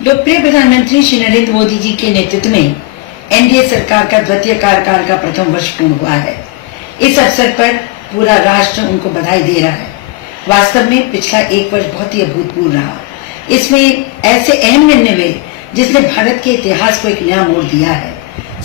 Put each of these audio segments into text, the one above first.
लोकप्रिय प्रधानमंत्री श्री नरेंद्र मोदी जी के नेतृत्व में एनडीए सरकार का द्वितीय कार्यकाल का प्रथम वर्ष पूर्ण हुआ है। इस अवसर पर पूरा राष्ट्र उनको बधाई दे रहा है। वास्तव में पिछला एक वर्ष बहुत ही अभूतपूर्व रहा। इसमें ऐसे अहम निर्णय हुए जिसने भारत के इतिहास को एक नया मोड़ दिया है।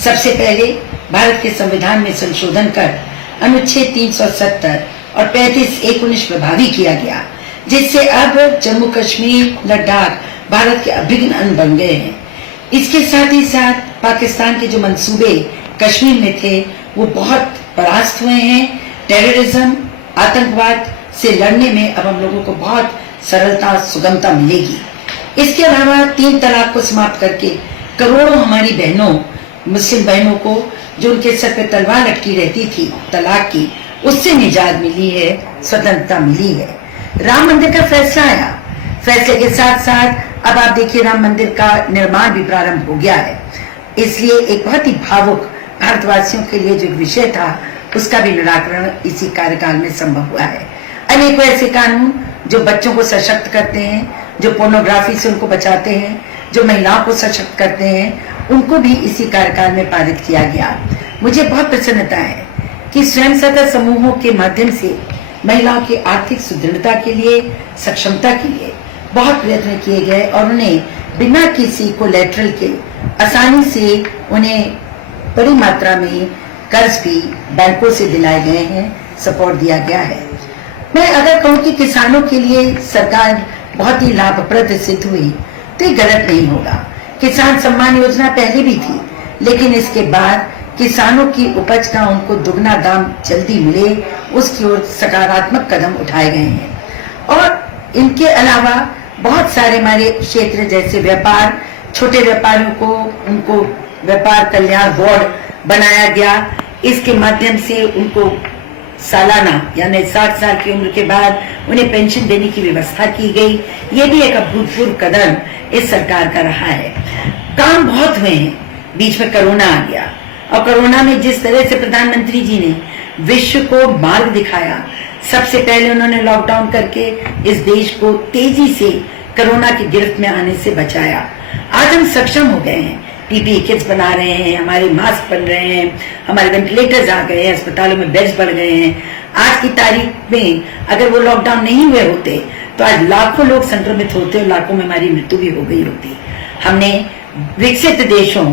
सबसे पहले भारत के संविधान में संशोधन कर अनुच्छेद 370 और 35(1)(19) प्रभावी किया गया, जिससे अब जम्मू कश्मीर, लद्दाख भारत के अभिन्न अंग बन गए हैं। इसके साथ ही साथ पाकिस्तान के जो मंसूबे कश्मीर में थे वो बहुत परास्त हुए हैं। टेररिज्म, आतंकवाद से लड़ने में अब हम लोगों को बहुत सरलता, सुगमता मिलेगी। इसके अलावा 3 तलाक को समाप्त करके करोड़ों हमारी बहनों, मुस्लिम बहनों को जो उनके सर पे तलवार लटकी रहती थी तलाक की, उससे निजात मिली है, स्वतंत्रता मिली है। राम मंदिर का फैसला आया। फैसले के साथ साथ अब आप देखिए राम मंदिर का निर्माण भी प्रारंभ हो गया है। इसलिए एक बहुत ही भावुक भारतवासियों के लिए जो विषय था उसका भी निराकरण इसी कार्यकाल में संभव हुआ है। अनेकों ऐसे कानून जो बच्चों को सशक्त करते हैं, जो पोर्नोग्राफी से उनको बचाते हैं, जो महिलाओं को सशक्त करते हैं, उनको भी इसी कार्यकाल में पारित किया गया। मुझे बहुत प्रसन्नता है कि स्वयं सहायता समूहों के माध्यम से महिलाओं की आर्थिक सुदृढ़ता के लिए, सक्षमता के लिए बहुत प्रयत्न किए गए और उन्हें बिना किसी कोलैटरल के आसानी से उन्हें बड़ी मात्रा में कर्ज भी बैंकों से दिलाए गए हैं, सपोर्ट दिया गया है। मैं अगर कहूँ कि किसानों के लिए सरकार बहुत ही लाभप्रद सिद्ध हुई तो ये गलत नहीं होगा। किसान सम्मान योजना पहले भी थी, लेकिन इसके बाद किसानों की उपज का उनको दुगना दाम जल्दी मिले, उसकी ओर सकारात्मक कदम उठाए गए हैं। और इनके अलावा बहुत सारे हमारे क्षेत्र जैसे व्यापार, छोटे व्यापारियों को उनको व्यापार कल्याण बोर्ड बनाया गया। इसके माध्यम से उनको सालाना यानी 60 साल की उम्र के बाद उन्हें पेंशन देने की व्यवस्था की गई। ये भी एक अभूतपूर्व कदम इस सरकार का रहा है। काम बहुत हुए हैं, बीच में कोरोना आ गया और कोरोना में जिस तरह से प्रधानमंत्री जी ने विश्व को मार्ग दिखाया, सबसे पहले उन्होंने लॉकडाउन करके इस देश को तेजी से कोरोना की गिरफ्त में आने से बचाया। आज हम सक्षम हो गए हैं, पीपीई किट्स बना रहे हैं, हमारे मास्क बन रहे हैं, हमारे वेंटिलेटर्स आ गए हैं, अस्पतालों में बेड्स बढ़ गए हैं। आज की तारीख में अगर वो लॉकडाउन नहीं हुए होते तो आज लाखों लोग संक्रमित होते और लाखों में हमारी मृत्यु भी हो गई होती। हमने विकसित देशों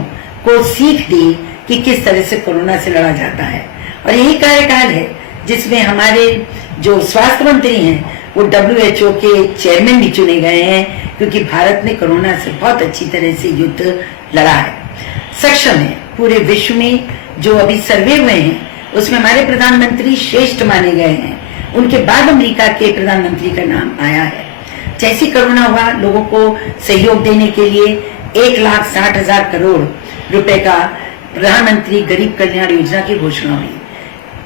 को सीख दी कि किस तरह से कोरोना से लड़ा जाता है और यही कार्यकाल है जिसमें हमारे जो स्वास्थ्य मंत्री हैं वो WHO के चेयरमैन भी चुने गए हैं, क्योंकि भारत ने कोरोना से बहुत अच्छी तरह से युद्ध लड़ा है, सक्षम है। पूरे विश्व में जो अभी सर्वे हुए हैं उसमें हमारे प्रधानमंत्री श्रेष्ठ माने गए हैं। उनके बाद अमेरिका के प्रधानमंत्री का नाम आया है। जैसे कोरोना हुआ, लोगों को सहयोग देने के लिए 1,60,000 करोड़ रुपए का प्रधानमंत्री गरीब कल्याण योजना की घोषणा हुई।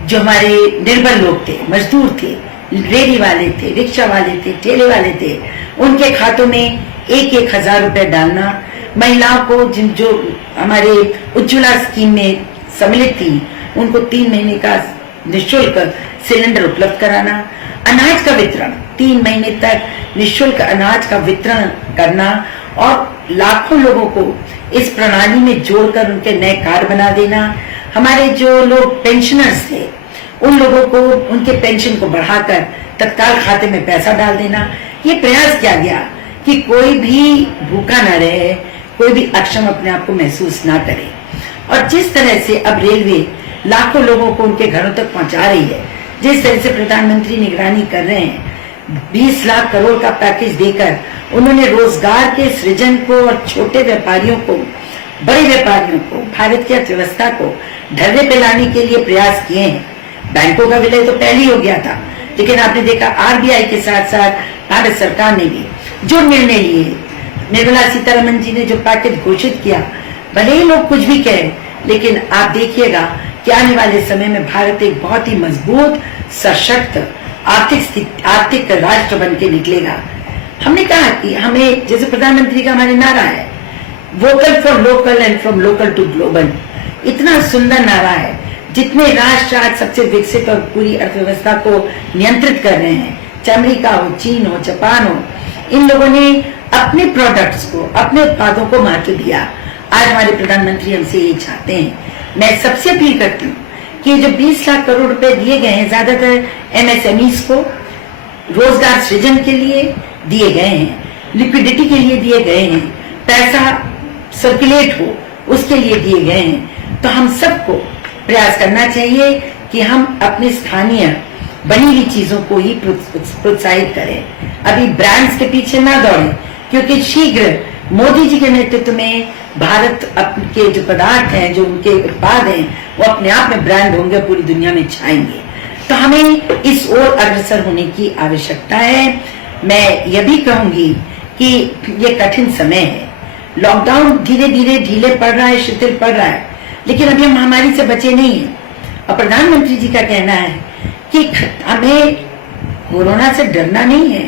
जो हमारे निर्बल लोग थे, मजदूर थे, रेडी वाले थे, रिक्शा वाले थे, ठेले वाले थे, उनके खातों में 1,000 रुपए डालना, महिलाओं को जो हमारे उज्ज्वला स्कीम में सम्मिलित थी उनको 3 महीने का निःशुल्क सिलेंडर उपलब्ध कराना, अनाज का वितरण 3 महीने तक निःशुल्क अनाज का वितरण करना और लाखों लोगों को इस प्रणाली में जोड़कर उनके नए कार्ड बना देना। हमारे जो लोग पेंशनर्स थे उन लोगों को उनके पेंशन को बढ़ाकर तत्काल खाते में पैसा डाल देना। ये प्रयास किया गया कि कोई भी भूखा न रहे, कोई भी अक्षम अपने आप को महसूस ना करे। और जिस तरह से अब रेलवे लाखों लोगों को उनके घरों तक पहुंचा रही है, जिस तरह से प्रधानमंत्री निगरानी कर रहे हैं, 20 लाख करोड़ का पैकेज देकर उन्होंने रोजगार के सृजन को और छोटे व्यापारियों को, बड़े व्यापारियों को, भारत की अर्थव्यवस्था को ढर्रे पे लाने के लिए प्रयास किए हैं। बैंकों का विलय तो पहले ही हो गया था, लेकिन आपने देखा आरबीआई के साथ साथ भारत सरकार ने भी जो निर्णय लिए, निर्मला सीतारमण जी ने जो पैकेज घोषित किया, भले ही लोग कुछ भी कहें, लेकिन आप देखिएगा कि आने वाले समय में भारत एक बहुत ही मजबूत, सशक्त आर्थिक राष्ट्र बन के निकलेगा। हमने कहा कि हमें, जैसे प्रधानमंत्री का हमारे नारा है, vocal for local and from local to global, इतना सुंदर नारा है। जितने राष्ट्र आज सबसे विकसित और पूरी अर्थव्यवस्था को नियंत्रित कर रहे हैं, चाहे अमेरिका हो, चीन हो, जापान हो, इन लोगों ने अपने प्रोडक्ट्स को, अपने उत्पादों को महत्व दिया। आज हमारे प्रधानमंत्री हमसे ये चाहते हैं। मैं सबसे अपील करती हूँ कि जो 20 लाख करोड़ रुपए दिए गए हैं, ज्यादातर एमएसएमईज को रोजगार सृजन के लिए दिए गए हैं, लिक्विडिटी के लिए दिए गए हैं, पैसा सर्कुलेट हो उसके लिए दिए गए हैं। तो हम सबको प्रयास करना चाहिए कि हम अपने स्थानीय बनी हुई चीजों को ही प्रोत्साहित करें। अभी ब्रांड्स के पीछे ना दौड़ें, क्योंकि शीघ्र मोदी जी के नेतृत्व में भारत के जो पदार्थ हैं, जो उनके उत्पाद हैं, वो अपने आप में ब्रांड होंगे, पूरी दुनिया में छाएंगे। तो हमें इस ओर अग्रसर होने की आवश्यकता है। मैं यह भी कहूंगी कि ये कठिन समय है, लॉकडाउन धीरे धीरे ढीले पड़ रहा है, शिथिल पड़ रहा है, लेकिन अभी हम महामारी से बचे नहीं है। और प्रधानमंत्री जी का कहना है कि हमें कोरोना से डरना नहीं है,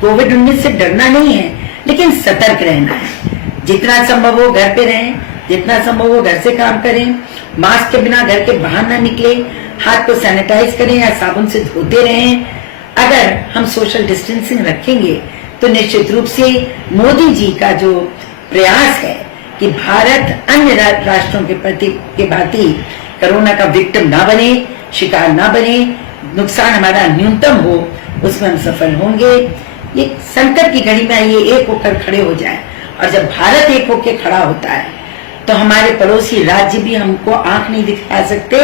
कोविड-19 से डरना नहीं है, लेकिन सतर्क रहना है। जितना संभव हो घर पे रहें, जितना संभव हो घर से काम करें, मास्क के बिना घर के बाहर ना निकले, हाथ को सैनिटाइज करें या साबुन से धोते रहें। अगर हम सोशल डिस्टेंसिंग रखेंगे तो निश्चित रूप से मोदी जी का जो प्रयास है कि भारत अन्य राष्ट्रों के प्रति के भांति कोरोना का विक्टिम ना बने, शिकार ना बने, नुकसान हमारा न्यूनतम हो, उसमें हम सफल होंगे। ये संकट की घड़ी में ये एक होकर खड़े हो जाए, और जब भारत एक होकर खड़ा होता है तो हमारे पड़ोसी राज्य भी हमको आंख नहीं दिखा सकते,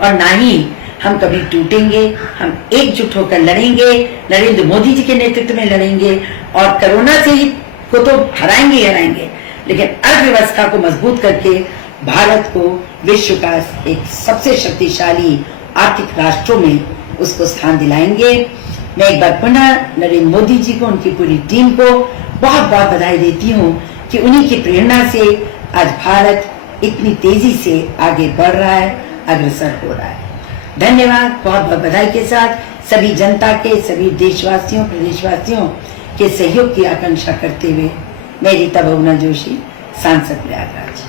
और ना ही हम कभी टूटेंगे। हम एकजुट होकर लड़ेंगे, नरेंद्र मोदी जी के नेतृत्व में लड़ेंगे, और कोरोना से ही को तो हराएंगे ही हराएंगे, लेकिन अर्थव्यवस्था को मजबूत करके भारत को विश्व का एक सबसे शक्तिशाली आर्थिक राष्ट्रों में उसको स्थान दिलाएंगे। मैं एक बार पुनः नरेंद्र मोदी जी को, उनकी पूरी टीम को बहुत बहुत बधाई देती हूँ कि उन्हीं की प्रेरणा से आज भारत इतनी तेजी से आगे बढ़ रहा है, अग्रसर हो रहा है। धन्यवाद। बहुत बहुत बधाई के साथ सभी जनता के, सभी देशवासियों, प्रदेशवासियों के सहयोग की आकांक्षा करते हुए मैं रीता बहुगुणा जोशी, सांसद प्रयागराज।